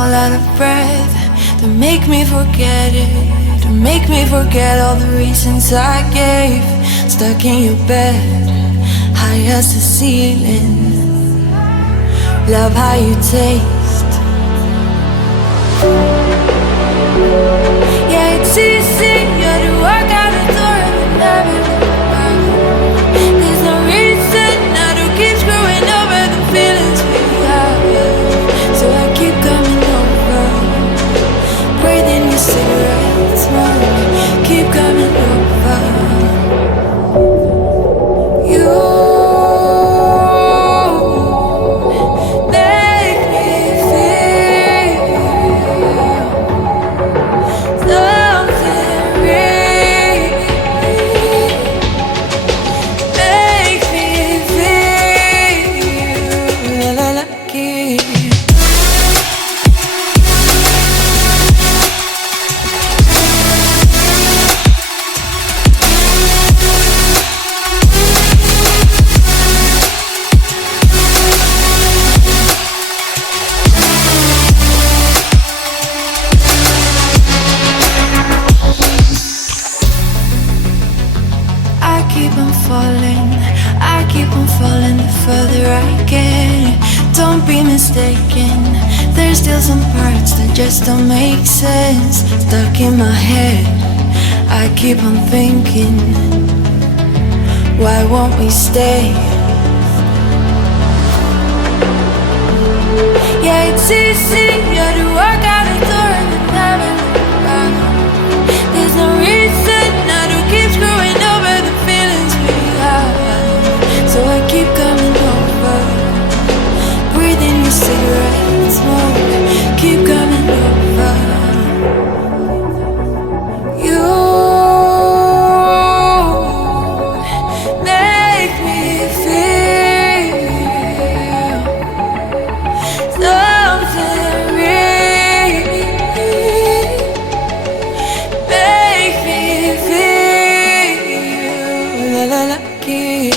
all out of breath. Don't make me forget it. Don't make me forget all the reasons I gave. Stuck in your bed, high as the ceiling. Love how you taste. Yeah, it's easy, you to walk out the door and never look back. There's no reason now to keep screwing over the feelings we have. So I keep coming over, breathing your cigarette smoke. Keep coming over. You just don't make sense. Stuck in my head, I keep on thinking, why won't we stay? Yeah, it's easy, you to walk out the door and never look back. There's no reason now to keep screwing over the feelings we have. So I keep coming over, breathing your cigarette smoke. Keep coming over. You make me feel something real. Make me feel lucky.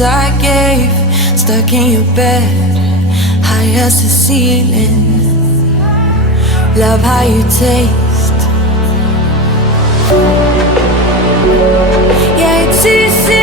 I gave, stuck in your bed, high as the ceiling. Love how you taste. Yeah, it's easy.